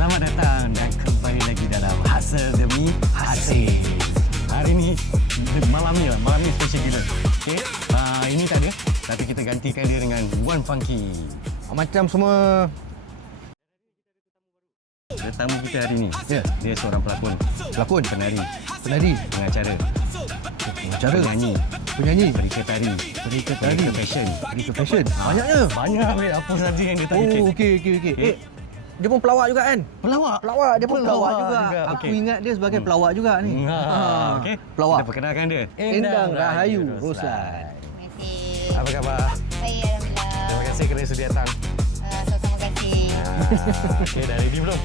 Selamat datang dan kembali lagi dalam Hasil Demi Hasil. Hari ni malam ni special gila. Okey, ini tak ada, tapi kita gantikan dia dengan One Funky. Macam semua. Tetamu kita hari ni, dia seorang pelakon, penari, pengacara, penyanyi, berita tari, berita fashion. Banyaknya. Banyak weh, apa saja yang dia tak Oh, okey. Dia pun pelawak juga kan? Pelawak. Dia pun pelawak juga. Aku okey. ingat dia sebagai pelawak juga ni. Okey. Pelawak. Kita perkenalkan dia. Endang Rahayu Roslan. Terima kasih. Apa khabar? Baik, Alhamdulillah. Terima kasih kerana sudi datang. Sama-sama kasih. Okey, dah ready belum?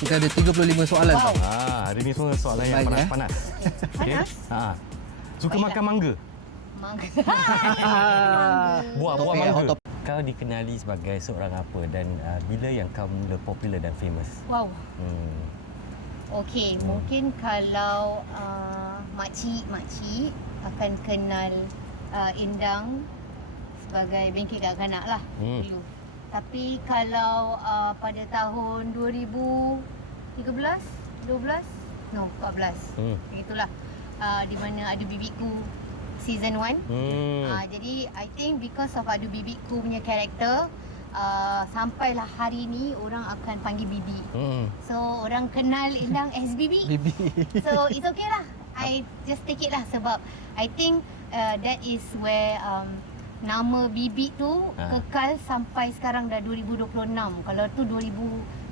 Kita ada 35 soalan. Wow. Hari ni semua soalan yang Baik, panas-panas. Okey. Panas? Suka Baiklah. makan mangga? Mangga. Buah Okey, mangga. hot top. Kau dikenali sebagai seorang apa dan bila yang kau mula popular dan famous? Wow. Okey, mungkin kalau makcik akan kenal Endang sebagai bengkel kanak-kanak lah dulu. Tapi kalau pada tahun 2013, 12, no 14. Begitulah. Di mana Adu Bibitku season 1. Jadi I think because of Adu Bibitku punya karakter, sampailah hari ni orang akan panggil Bibi. So orang kenal Endang as Bibi. So it's okay lah. I just take it lah sebab I think that is where nama Bibi tu kekal sampai sekarang dah 2026. Kalau tu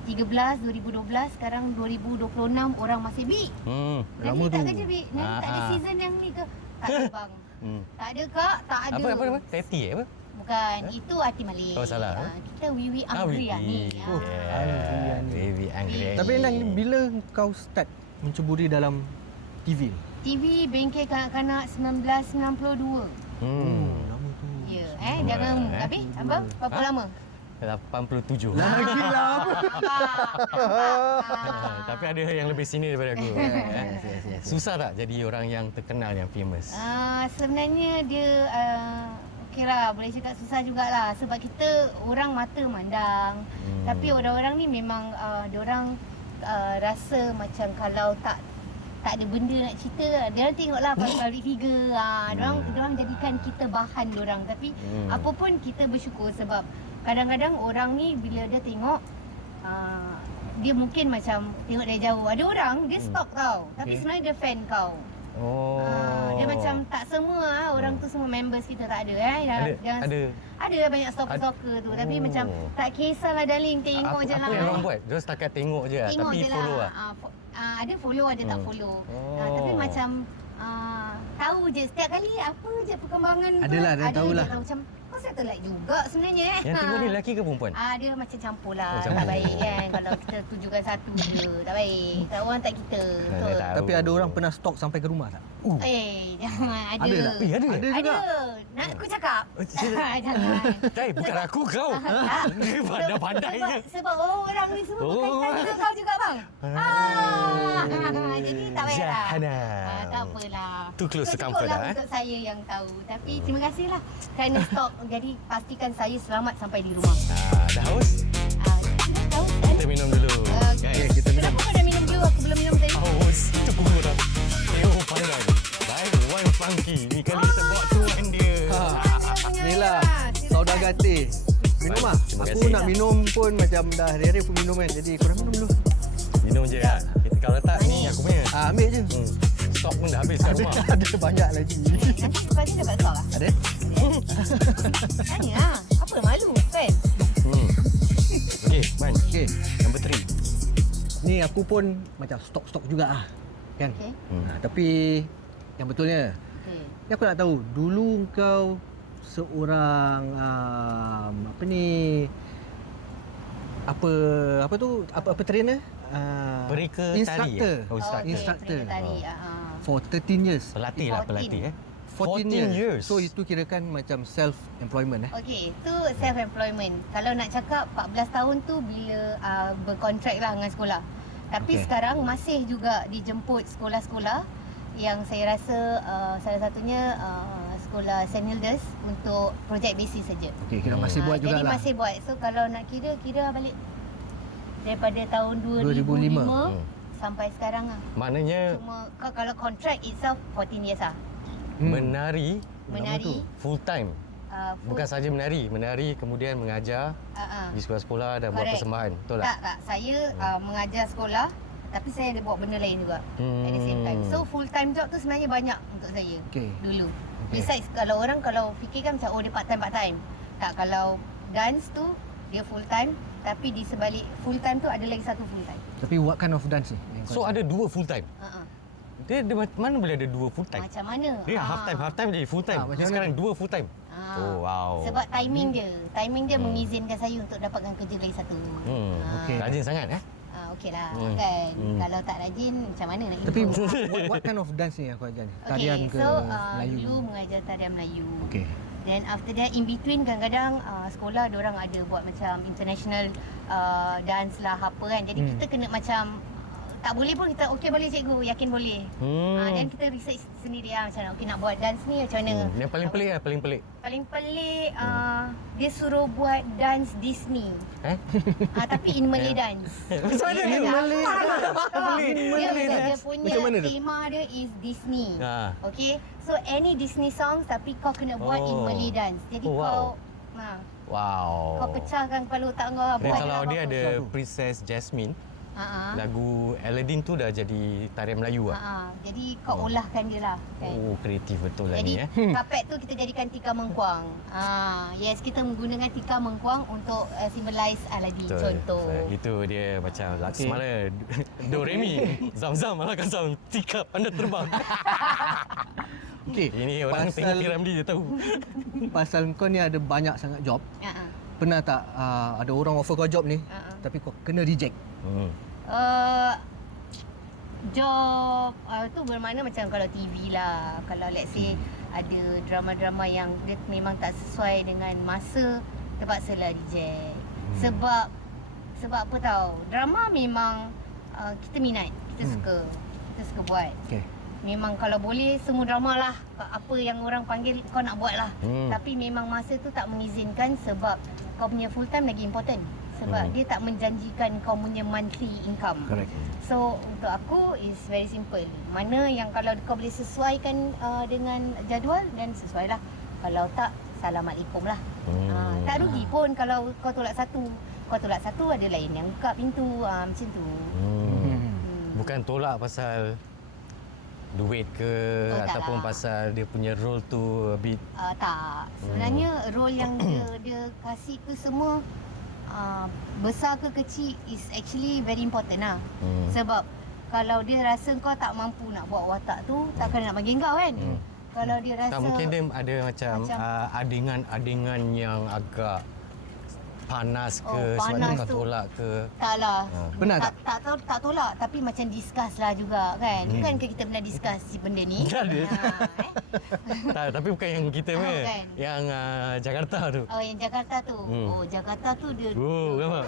2013, 2012, sekarang 2026 orang masih Bi. Lama Nanti tak tu. kerja Bi. Nanti tak ada season yang ni ke? Tak ada bang. Tak ada kak, tak ada. Apa? Teti apa? Bukan, itu Ati Malik. Oh, salah. Kita Wiwi Angria ni. Wiwi Angria. Tapi Endang, bila kau start menceburi dalam TV? TV Bengkel Kanak-Kanak 1992. Lama tu. Ya, jangan habis apa? Berapa lama? 87. Lagi lah. Tapi ada yang lebih senior daripada aku. Yes. Susah tak jadi orang yang terkenal, yang famous? Sebenarnya dia okey lah, boleh cakap susah jugalah sebab kita orang mata mandang. Tapi orang-orang ni memang diorang rasa macam kalau tak ada benda nak cerita, diorang tengoklah public figure. Diorang jadikan kita bahan diorang. Tapi apa pun kita bersyukur sebab kadang-kadang orang ni bila dia tengok dia mungkin macam tengok dari jauh. Ada orang dia stalk tau, tapi sebenarnya dia fan kau. Dia macam tak semua orang tu semua members kita, tak ada ada banyak stalker tu, tapi macam tak kisahlah darling, tengok je lah. Apa yang orang buat? Dia setakat tengok je lah, tapi je follow lah. Ada follow, ada tak follow. Tapi macam tahu je setiap kali apa je perkembangan tu. Adalah, dia tahulah. Tahu macam kau satellite juga sebenarnya Yang tengok ni lelaki ke perempuan? Dia macam campur lah. Campur. Tak baik kan kalau kita tujukan satu je. Tak baik. Tak orang tak kita. Betul. Tapi ada orang pernah stok sampai ke rumah tak? Jangan. Ada. Ada tak? Ada? Ada. Nak aku cakap? Jangan. Bukan aku, kau. Dia pandainya. Sebab orang ni semua berkaitan dengan kau juga bang. Jadi tak payahlah. Jahanam. Tak apalah. Too close to So, comfort cukuplah lah. untuk saya yang tahu. Tapi terima kasihlah kerana stok. Jadi pastikan saya selamat sampai di rumah. Dah haus? Sudah tahu kan? Kita minum dulu. Okay, kita minum. Kenapa kau dah minum dulu? Aku belum minum tadi. Haus. Itu pun dah. Pandai. Baik, One Funky. Ni kali kita bawa tuan dia. Inilah saudagar teh. Minum lah. Terima Aku kasih. nak minum pun macam dah hari-hari aku minum kan. Jadi korang minum dulu. Minum je lah. Kita kalau letak ni aku punya. Ambil je. Stok pun dah habis kat rumah. Ada banyak lagi. Nanti lepas ni dapat stok lah. Ada? Tanya lah. Apa malu kan? Okey, Man. Okey. Number 3. Ni aku pun macam stok-stok juga lah. Kan? Okey. Tapi yang betulnya, Okay. ni aku nak tahu. Dulu kau seorang apa ni? Apa tu? Apa trainer? Pereka instructor. tari. Instructor. Instructor. Tari. For 13 years. Pelatih lah, 14. pelatih 14 years. So itu kirakan macam self-employment Okey, tu self-employment. Kalau nak cakap 14 tahun tu bila berkontrak lah dengan sekolah. Tapi Okey. sekarang masih juga dijemput sekolah-sekolah yang saya rasa salah satunya sekolah St. Hilda's untuk projek basis saja. Okey, kira masih buat Jadi jugalah. masih buat. So kalau nak kira balik daripada tahun 2005 sampai sekarang lah. Maknanya Cuma kalau kontrak itself 14 years lah. menari full time. Bukan saja menari kemudian mengajar di sekolah-sekolah dan buat Correct. persembahan. Betul tak? Tak. Saya mengajar sekolah tapi saya ada buat benda lain juga at the same time. So full time job tu sebenarnya banyak untuk saya dulu. Besides kalau orang fikirkan macam dia part time. Tak, kalau dance tu dia full time tapi di sebalik full time tu ada lagi satu full time. Tapi what kind of dance ni? So ada dua full time. Dia mana boleh ada dua full time? Macam mana? Dia half time jadi full time. macam Dia mana sekarang dua full time. Oh wow. Sebab timing dia mengizinkan saya untuk dapatkan kerja lagi satu. Okey. Rajin sangat Okey lah kan. Kalau tak rajin macam mana nak Tapi improve? what kind of dance ni aku ajar ni? Okay, Tarian ke so Melayu? dulu mengajar tarian Melayu. Okey. Then after that in between kadang-kadang sekolah diorang ada buat macam international dance lah apa kan. Jadi kita kena macam tak boleh pun kita okey boleh cikgu, yakin boleh. Dan kita research sendiri macam mana okey nak buat dance ni macam mana. Yang paling pelik lah, paling pelik. Paling pelik dia suruh buat dance Disney. Tapi in Malay dance. Macam mana In Malay? Dia punya Macam mana tu? tema dia is Disney. Okay, so any Disney songs tapi kau kena buat in Malay dance. Jadi kau Wow. kau pecahkan kepala otak kau Dan kalau dia ada Princess Jasmine, lagu Aladdin tu dah jadi tarian Melayu lah. Jadi kau olahkan dia lah kan. Oh, kreatif betul lah Jadi ni kapet tu kita jadikan tikar mengkuang. Yes, kita menggunakan tikar mengkuang untuk symbolize Aladdin contoh. Itu dia macam Laksamana, Doremi, Zam-Zam, Alakazam, tikar pandai terbang. Okey. Ini orang tengok Piramli dia tahu. Pasal kau ni ada banyak sangat job. Pernah tak ada orang offer kau job ni tapi kau kena reject? Job tu bermakna macam kalau TV lah. Kalau let's say ada drama-drama yang dia memang tak sesuai dengan masa, terpaksalah reject. Sebab apa tahu, drama memang kita minat, kita suka buat. Memang kalau boleh semua drama lah, apa yang orang panggil kau nak buat lah. Tapi memang masa tu tak mengizinkan sebab kau punya full time lagi important. Sebab dia tak menjanjikan kau punya monthly income. Correct. So untuk aku is very simple. Mana yang kalau kau boleh sesuaikan dengan jadual dan sesuailah. Kalau tak, Assalamualaikum lah. Tak rugi pun kalau kau tolak satu. Kau tolak satu ada lain yang buka pintu macam tu. Bukan tolak pasal duit ke ataupun pasal dia punya role tu a bit tak. Sebenarnya role yang dia kasih tu semua besar ke kecil is actually very important lah. Sebab kalau dia rasa kau tak mampu nak buat watak tu, takkan nak bagi kau kan. Kalau dia rasa mungkin dia ada macam adegan-adegan yang agak panas ke sebab kau tolak ke. Taklah. Pernah tak? Tak tolak tapi macam discuss lah juga kan. Bukankah kita pernah discuss si benda ni? Tak, tapi bukan yang kita punya. Bukan. Yang Jakarta tu. Oh, yang Jakarta tu. Jakarta tu dia nampak?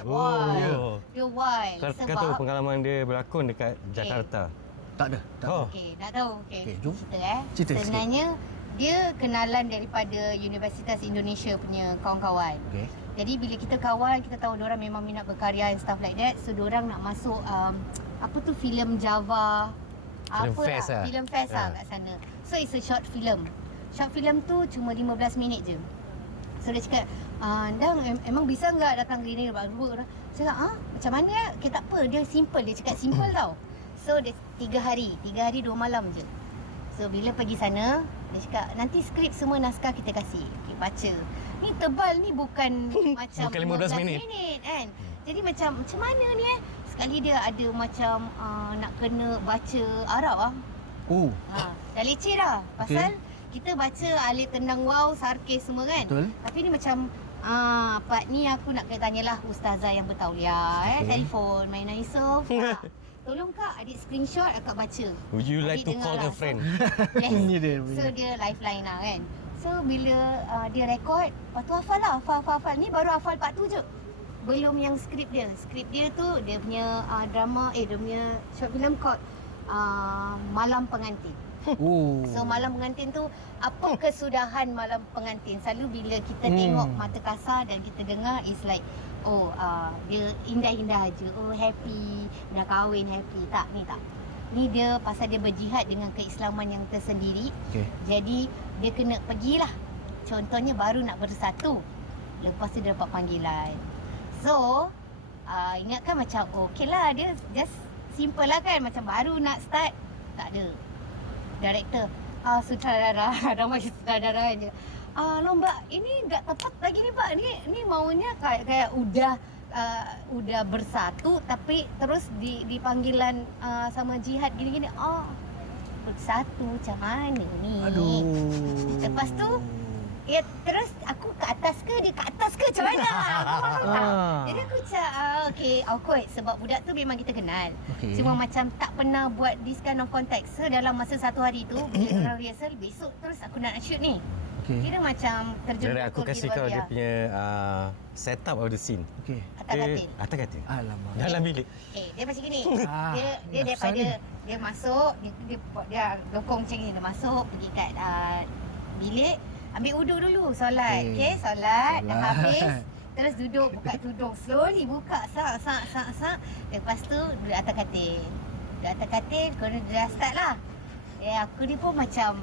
dia wild. Kau tahu pengalaman dia berlakon dekat Jakarta. Tak ada. Okey, nak tahu. Okey, jom. Cerita sebenarnya dia kenalan daripada Universitas Indonesia punya kawan-kawan. Jadi bila kita kawan, kita tahu diorang memang minat berkarya and stuff like that. So diorang nak masuk apa tu filem Java, filem fest lah kat sana. So it's a short film. Short film tu cuma 15 minit je. So dia cakap, Dang emang bisa enggak datang ke ini baru orang. Cakap, macam mana ya? Okay, tak apa, dia simple. Dia cakap simple tau. So dia 3 hari 2 malam je. So bila pergi sana, dia cakap nanti skrip semua naskah kita kasih. Okay, baca. Ni tebal ni bukan macam bukan 15 minit kan. Jadi macam mana ni sekali dia ada macam nak kena baca Arab dah leceh dah. Pasal kita baca alif tendang waw, sarkis semua kan. Betul. Tapi ni macam part ni aku nak kena tanyalah ustazah yang bertauliah telefon Maina Yusof. Tolong Kak, adik screenshot akak baca. Would you like to Adik call dengar a friend? Yes. Ini dia punya. So dia lifeline lah kan. So bila dia rekod, lepas tu hafal lah. Hafal. Ni baru hafal part tu je. Belum yang skrip dia. Skrip dia tu dia punya drama, dia punya short film called Malam Pengantin. So Malam Pengantin tu, apa kesudahan Malam Pengantin? Selalu bila kita tengok mata kasar dan kita dengar is like dia indah-indah aja. Oh, happy, dah kahwin happy. Tak, ni tak. Ni dia pasal dia berjihad dengan keislaman yang tersendiri. Jadi dia kena pergilah. Contohnya baru nak bersatu. Lepas tu dia dapat panggilan. So, ingatkan macam okey lah, dia just simple lah kan, macam baru nak start. Tak ada. Director, sutradara, ramai sutradara je. Lomba ini tak tepat lagi ni Pak. Ni maunya kayak udah bersatu tapi terus di panggilan sama jihad gini-gini. Bersatu macam mana ni? Aduh. Lepas tu ya terus aku ke atas ke dia ke atas ke macam mana? Aku faham tak? Jadi aku macam okay, awkward sebab budak tu memang kita kenal. Cuma macam tak pernah buat this kind of contact. So dalam masa satu hari tu bila orang rehearsal, besok terus aku nak shoot ni. Kira macam terjun. Jadi aku kasih kau dia punya setup of the scene. Atas katil. Atas katil. Alamak. Dalam bilik. Dia macam gini. Dia daripada dia masuk, dia dokong macam ni, dia masuk pergi kat bilik, ambil wudu dulu, solat. Solat dah habis. Terus duduk, buka tudung. Slowly buka, sak. Lepas tu duduk atas katil. Duduk atas katil, kemudian dia dah start lah. Aku ni pun macam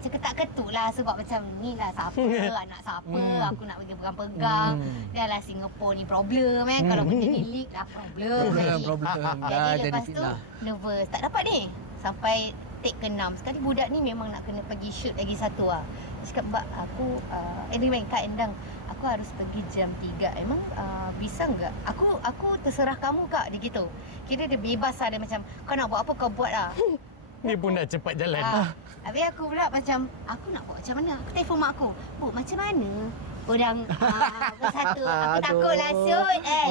ketak-ketuk lah sebab macam ni lah siapa, anak siapa, aku nak pergi pegang-pegang. Dah lah Singapore ni problem kan, kalau benda ni leak dah problem. Jadi lepas tu nervous, tak dapat ni. Sampai take ke-6. Sekali budak ni memang nak kena pergi shoot lagi satu lah. Dia cakap, Mbak aku, anyway Kak Endang, aku harus pergi jam 3. Emang bisa enggak? Aku terserah kamu Kak, dia gitu. Kira dia bebas lah, dia macam kau nak buat apa kau buat lah. Dia pun dah cepat jalan. Habis aku pula macam, aku nak buat macam mana? Aku telefon mak aku. Bu, macam mana orang bersatu? Aku takut lah shoot kan.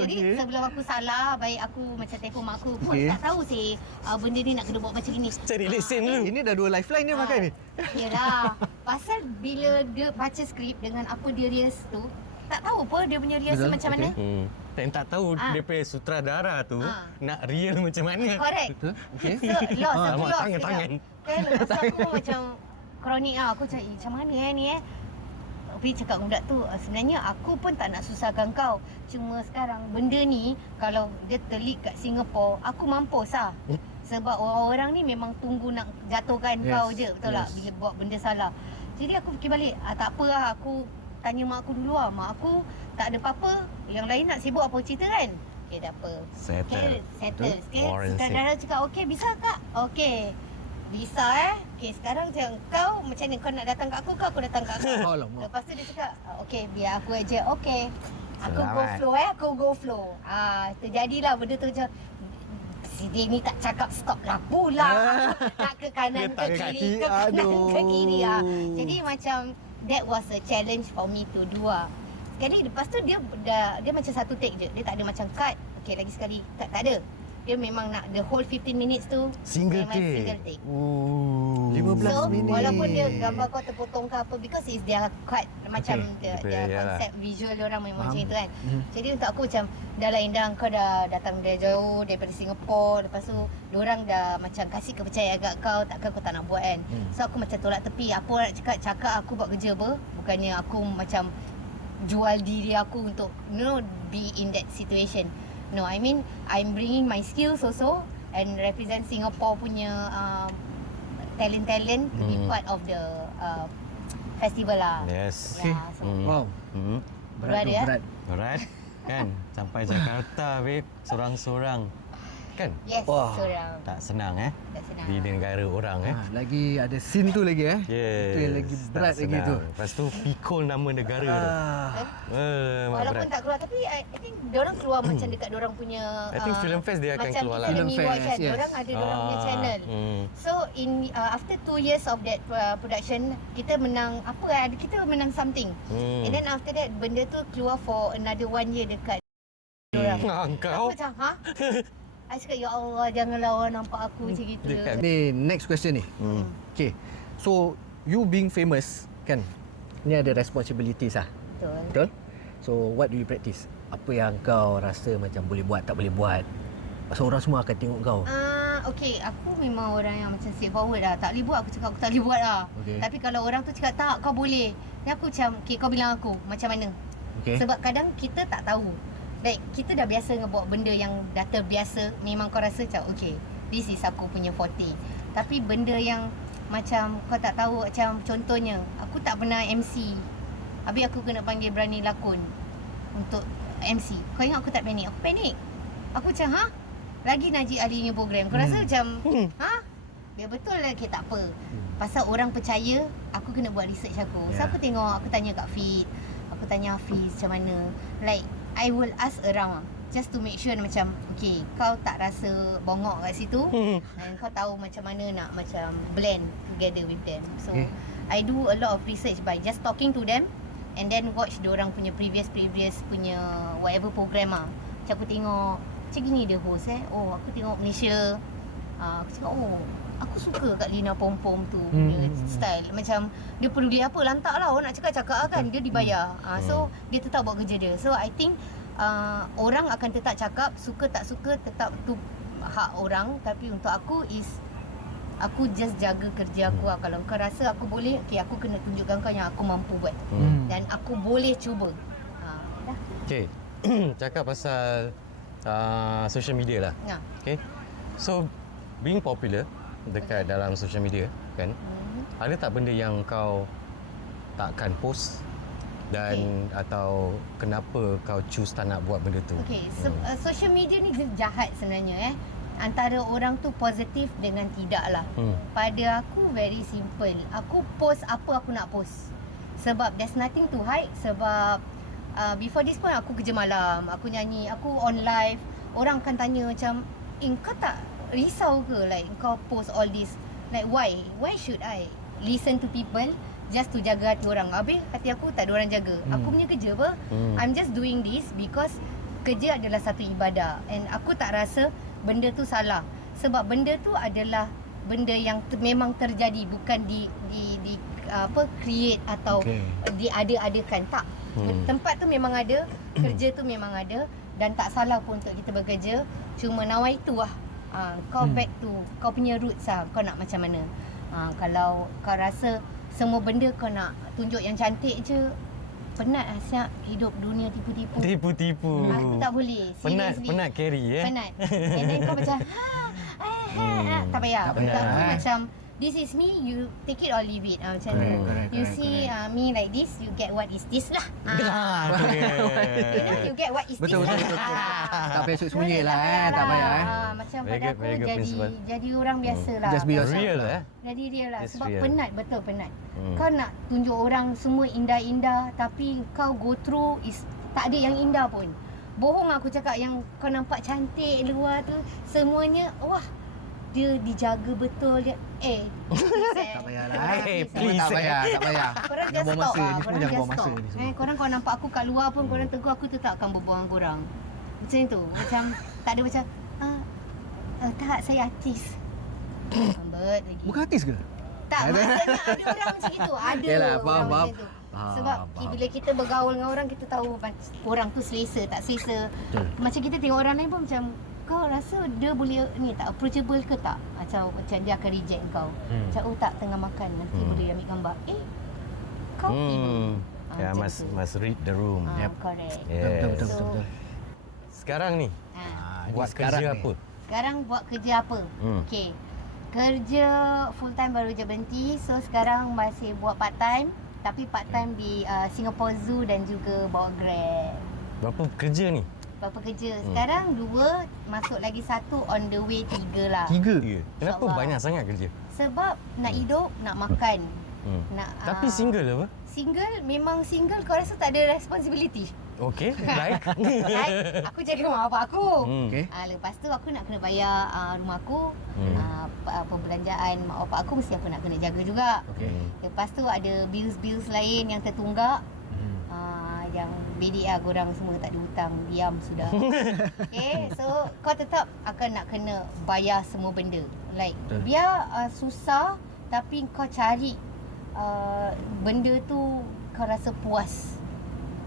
Jadi sebelum aku salah, baik aku macam telefon mak aku. Bu, tak tahu sih benda ni nak kena buat macam ni. Cari lesen dulu. Ini dah 2 lifeline ni makan ni. Yalah. Pasal bila dia baca skrip dengan apa dia rehearse tu, tak tahu apa dia punya rehearsal macam mana. Dan tak tahu dia punya sutradara tu nak real macam mana. Correct. Betul. So, lost. Tangan. Kan lepas tu aku macam kronik lah. Aku macam, macam mana ni Tapi cakap dengan budak tu, sebenarnya aku pun tak nak susahkan kau. Cuma sekarang benda ni, kalau dia terleak kat Singapore, aku mampus lah. Sebab orang-orang ni memang tunggu nak jatuhkan kau je. Betul tak? Bila buat benda salah. Jadi aku fikir balik, tak apa lah, aku tanya mak aku dulu lah. Mak aku tak ada apa-apa. Yang lain nak sibuk apa cerita kan? Okey, tak apa. Settle. Sutradara cakap, okey bisa Kak? Okey. Bisa Okey, sekarang macam kau macam ni, kau nak datang kat aku datang kat kau. Lepas tu dia cakap, okey biar aku aja. Okey. Aku go flow. Terjadilah benda tu macam si dia ni tak cakap stop lah pula. Nak ke kanan ke kiri, ke kanan ke kiri. Jadi macam that was a challenge for me to do Sekali lepas tu dia macam satu take je. Dia tak ada macam cut. Okey lagi sekali. Tak ada. Dia memang nak the whole 15 minutes tu single take. 15 minit. Walaupun dia gambar kau terpotong ke apa, because it's their cut macam dia konsep visual dia orang memang macam itu kan. Jadi untuk aku macam dah lah Endang, kau dah datang dari jauh daripada Singapore, lepas tu diorang dah macam kasih kepercayaan kat kau, takkan kau tak nak buat kan. So aku macam tolak tepi. Apa orang nak cakap aku buat kerja apa, bukannya aku macam jual diri aku untuk be in that situation. No, I mean I'm bringing my skills also and represent Singapore punya talent to be part of the festival lah. Yes. So Wow. Berat kan? Sampai Jakarta babe, sorang-sorang. Kan? Yes, seorang. Tak senang Tak senang. di negara orang Lagi ada scene tu lagi Yes. Itu yang lagi berat lagi tu. Lepas tu pikul nama negara tu. Walaupun tak keluar, tapi I think diorang keluar macam dekat diorang punya I think Film Fest dia akan keluar lah. Film Fest, kan. yes. Diorang ada diorang punya channel. So in after 2 years of that production, kita menang kita menang something. And then after that benda tu keluar for another 1 year dekat diorang. Kau Aku macam I cakap, ya Allah, janganlah orang nampak aku macam gitu. Ni next question ni. Okay. So you being famous kan, ni ada responsibilities lah. Betul? So what do you practice? Apa yang kau rasa macam boleh buat, tak boleh buat? Pasal orang semua akan tengok kau. Okay, aku memang orang yang macam straightforward lah. Tak boleh buat, aku cakap aku tak boleh buat lah. Tapi kalau orang tu cakap tak, kau boleh. Ni aku macam, okay, kau bilang aku macam mana. Okay. Sebab kadang kita tak tahu. Like kita dah biasa ngebuat benda yang dah terbiasa, memang kau rasa macam okay, this is aku punya forte. Tapi benda yang macam kau tak tahu, macam contohnya aku tak pernah MC, habis aku kena panggil berani lakon untuk MC. Kau ingat aku tak panik? Aku panik. Aku macam lagi Najib Ali ni program. Kau rasa macam biar betul lah, okay, tak apa. Pasal orang percaya, aku kena buat research aku. So aku tengok, aku tanya kat Fit, aku tanya Hafiz macam mana. Like I will ask around just to make sure macam okay, kau tak rasa bongok kat situ dan kau tahu macam mana nak macam blend together with them. So I do a lot of research by just talking to them and then watch diorang punya previous punya whatever program Macam aku tengok macam gini dia host oh aku tengok Malaysia, aku cakap aku suka kat Lina Pom-Pom tu punya style. Macam dia peduli apa, lantak lah, orang nak cakap lah kan, dia dibayar. So dia tetap buat kerja dia. So I think orang akan tetap cakap, suka tak suka tetap tu hak orang. Tapi untuk aku is, aku just jaga kerja aku Kalau kau rasa aku boleh, okay, aku kena tunjukkan kau yang aku mampu buat. Dan aku boleh cuba. Dah. Okay. Cakap pasal social media lah. Okay. So being popular dekat dalam social media kan, ada tak benda yang kau takkan post dan atau kenapa kau choose tak nak buat benda tu? Okay, social media ni jahat sebenarnya antara orang tu positif dengan tidak lah. Pada aku very simple, aku post apa aku nak post sebab there's nothing to hide. Sebab before this pun aku kerja malam, aku nyanyi, aku on live. Orang akan tanya macam, kau tak risau ke like kau post all this? Like why should I listen to people just to jaga hati orang? Habis hati aku tak ada orang jaga. Aku punya kerja apa? I'm just doing this because kerja adalah satu ibadah. And aku tak rasa benda tu salah. Sebab benda tu adalah benda yang memang terjadi, bukan di create atau diada-adakan. Tak. Tempat tu memang ada, kerja tu memang ada dan tak salah pun untuk kita bekerja. Cuma nawaitu lah. Kau back to kau punya roots lah. Kau nak macam mana? Kalau kau rasa semua benda kau nak tunjuk yang cantik je, penat lah siap hidup dunia tipu-tipu. Aku tak boleh. Penat carry Penat. And then kau macam tak payah. Aku macam this is me, you take it or leave it. Macam tu. You see me like this, you get what is this lah. You get what is this lah. Betul. Tak payah sembunyi lah tak payah Macam pada aku jadi orang biasa lah. Just be yourself. Real Jadi real lah. Sebab real. penat, betul penat. Kau nak tunjuk orang semua indah-indah tapi kau go through is tak ada yang indah pun. Bohong aku cakap yang kau nampak cantik luar tu, semuanya wah dia dijaga betul dia. Tak payahlah. Please. Tak payah. Korang Jangan just buang stop masa. lah. Ni Korang semua jangan just buang masa stop. ni semua. Korang kalau nampak aku kat luar pun korang tegur, aku tetap akan berbual dengan korang. Macam tu. Macam tak ada macam tak, saya artis. Lambat lagi. Bukan artis ke? Tak, maksudnya ada orang macam itu. Ada Yalah, orang faham. macam tu. Sebab bila kita bergaul dengan orang, kita tahu orang tu selesa tak selesa. Macam kita tengok orang lain pun macam, kau rasa dia boleh ni tak approachable ke tak? Macam dia akan reject kau. Macam tak, tengah makan nanti boleh ambil gambar. Kau tiba. Yeah, must read the room. Correct. Yes. Betul. Sekarang ni buat sekarang kerja ni. apa? Sekarang buat kerja apa? Okay. Kerja full time baru je berhenti. So sekarang masih buat part time. Tapi part time di Singapore Zoo dan juga bawa Grab. Berapa kerja ni? Berapa kerja? Sekarang 2, masuk lagi 1, on the way 3 lah. 3? Kenapa InsyaAllah. banyak sangat kerja? Sebab nak hidup, nak makan. Nak, Tapi single apa? Single, memang single kau rasa tak ada responsibility. Okay, like? Like, aku jaga mak bapak aku. Okay. Lepas tu aku nak kena bayar rumah aku. Perbelanjaan mak bapak aku mesti aku nak kena jaga juga. Okay. Lepas tu ada bills-bills lain yang tertunggak. Yang bedek lah korang semua tak ada hutang, diam sudah. Okay, so kau tetap akan nak kena bayar semua benda. Like, biar susah tapi kau cari benda tu kau rasa puas.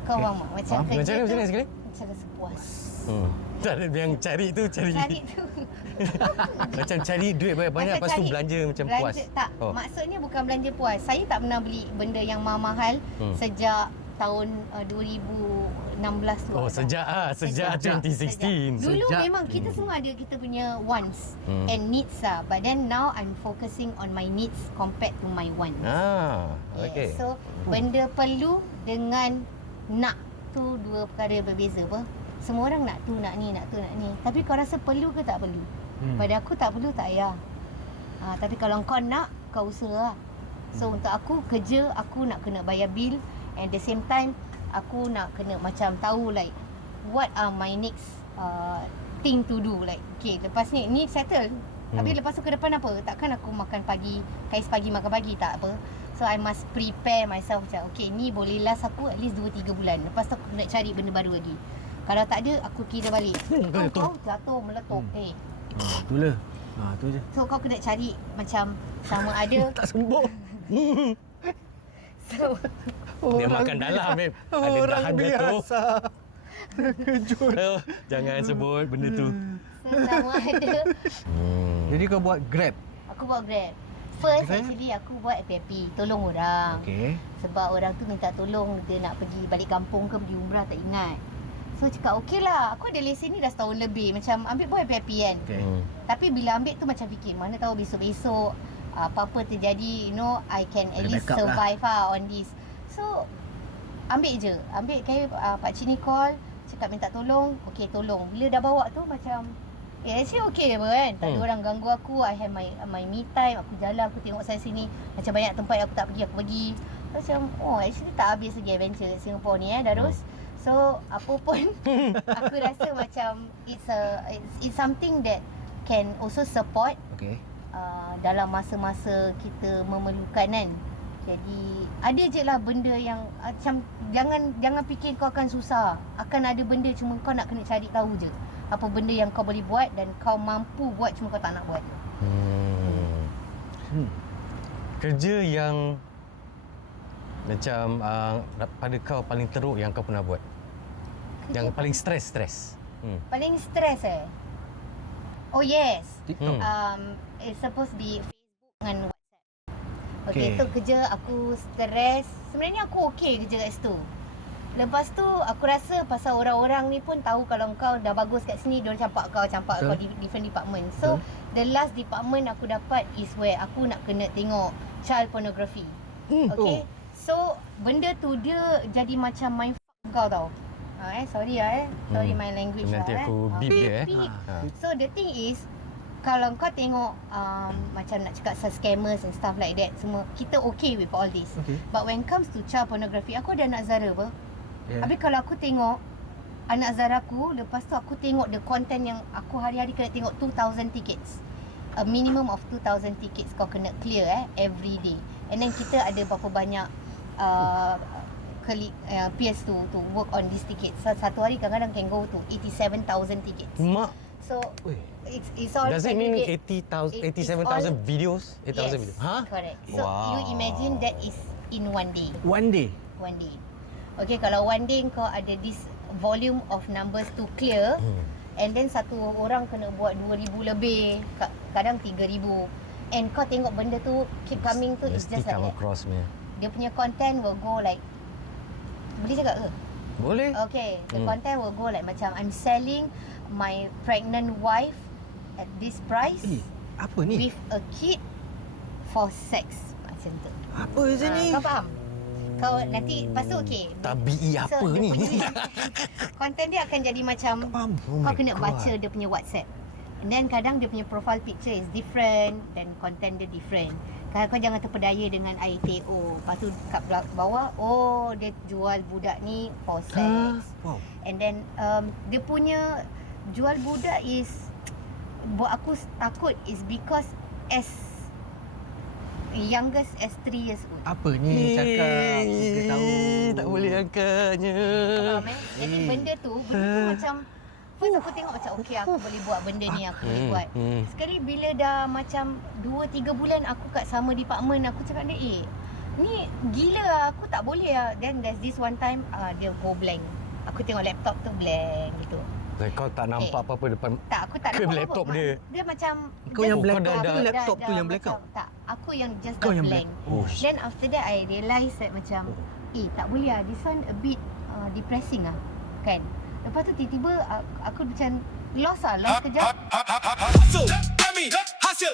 Kau faham tak? Macam kerja tu Macam mana sekali? macam rasa puas. Tak ada yang cari tu. Cari tu Macam cari duit banyak-banyak Macam lepas tu cari belanja macam puas. Tak, maksudnya bukan belanja puas. Saya tak pernah beli benda yang mahal-mahal sejak tahun 2016 tu. Oh, sejak 2016. Dulu Sejak- memang kita semua ada kita punya wants and needs lah. But then now I'm focusing on my needs compared to my wants. Okay. So benda perlu dengan nak tu dua perkara yang berbeza apa. Semua orang nak tu, nak ni. Tapi kau rasa perlu ke tak perlu? Pada aku tak perlu, tak payah. Tapi kalau kau nak, kau usaha lah. So untuk aku, kerja aku nak kena bayar bil. And at the same time, aku nak kena macam tahu like what are my next thing to do. Like okay, lepas ni settle. Habis lepas tu ke depan apa? Takkan aku makan pagi, kais pagi makan pagi, tak apa. So I must prepare myself macam okay, ni boleh last aku at least 2-3 bulan. Lepas tu aku nak cari benda baru lagi. Kalau tak ada, aku kira balik. Kau jatuh, meletup. Itulah. Tu je. So kau kena cari macam sama ada. Tak sembuh. So Dia makan dalam, babe. Ada Orang dahaga tu. biasa. Kejut. Jangan sebut benda tu. sama ada. Jadi kau buat Grab. Aku buat Grab. First Grab? actually aku buat FPP, tolong orang. Okey. Sebab orang tu minta tolong, dia nak pergi balik kampung ke pergi umrah tak ingat. So cakap okey lah, aku ada lesen ni dah setahun lebih. Macam ambil buat FPP kan. Okey. Tapi bila ambil tu macam fikir, mana tahu besok-besok apa-apa terjadi, you know, I can at Ada least backup survive on this. So ambil je. Ambil kayak pakcik ni call, cakap minta tolong. Okey, tolong. Bila dah bawa tu macam actually okey apa kan. Tak ada orang ganggu aku. I have my me time. Aku jalan, aku tengok sana sini. Macam banyak tempat yang aku tak pergi, aku pergi. Macam actually tak habis lagi adventure Singapore ni Darus. So apa pun aku rasa macam it's something that can also support Okey. dalam masa-masa kita memerlukan kan. Jadi ada je lah benda yang macam jangan fikir kau akan susah. Akan ada benda, cuma kau nak kena cari tahu je apa benda yang kau boleh buat dan kau mampu buat, cuma kau tak nak buat. Kerja yang macam pada kau paling teruk yang kau pernah buat? Yang paling stres. Paling stres Oh yes. TikTok. It's supposed to be Facebook dengan WhatsApp. Okay. Okay, tu kerja aku stres. Sebenarnya aku okey kerja kat situ. Lepas tu aku rasa pasal orang-orang ni pun tahu kalau kau dah bagus kat sini, diorang campak kau di different department. So the last department aku dapat is where aku nak kena tengok child pornography. Okay. So benda tu dia jadi macam main kau tau. Sorry sorry my language Nanti lah. aku beep dia Beep. So the thing is, kalau kau tengok macam nak cakap scammers and stuff like that, semua kita okay with all this. Okay. But when it comes to child pornography, aku ada anak Zara apa. Yeah. Habis kalau aku tengok anak Zara aku, lepas tu aku tengok the content yang aku hari-hari kena tengok 2,000 tickets. A minimum of 2,000 tickets kau kena clear every day. And then kita ada berapa banyak peers to work on this ticket. So, satu hari kadang-kadang can go to 87,000 tickets. Mak, So it's all does it mean segregate. 87,000 videos? 8,000 Yes, videos? Huh? correct. So Wow. you imagine that is in one day. One day. One day. Okay, kalau one day kau ada this volume of numbers to clear, and then satu orang kena buat 2,000 lebih, kadang 3,000. And kau tengok benda tu keep coming tu, it's Mesti just like come that. across me. Dia punya content will go like, boleh cakap ke? Boleh? Okay, the content will go like macam I'm selling my pregnant wife at this price Apa ni? with a kid for sex. Macam tu. Apa je ni? Kau faham? Kau nanti lepas tu okay. Tabii apa dia ni? punya content dia akan jadi macam Faham? Oh kau my kena God. baca dia punya WhatsApp. And then kadang dia punya profile picture is different dan content dia different. Kau jangan terpedaya dengan ITO. Lepas tu kat bawah, dia jual budak ni for sex. Wow. And then dia punya jual budak is buat aku takut is because as youngest as 3 years old. Apa ni cakap 3 tahun? Tak boleh angkatnya. Faham Jadi benda tu macam first aku tengok macam okay, aku boleh buat benda ni, aku boleh buat. Sekali bila dah macam 2-3 bulan aku kat sama department, aku cakap dia ni gila lah, aku tak boleh lah. Then there's this one time dia go blank. Aku tengok laptop tu blank gitu. Kau tak nampak apa-apa depan Tak, aku tak ke nampak laptop apa. dia? Dia macam Kau yang Oh, black kau out dah- tu laptop tu yang black macam, out. Tak, aku yang just Kau dah yang blank. black. Oh, Then after that I realise that macam tak boleh lah, this one a bit depressing lah kan. Lepas tu tiba-tiba aku macam lost kejap. Hustle,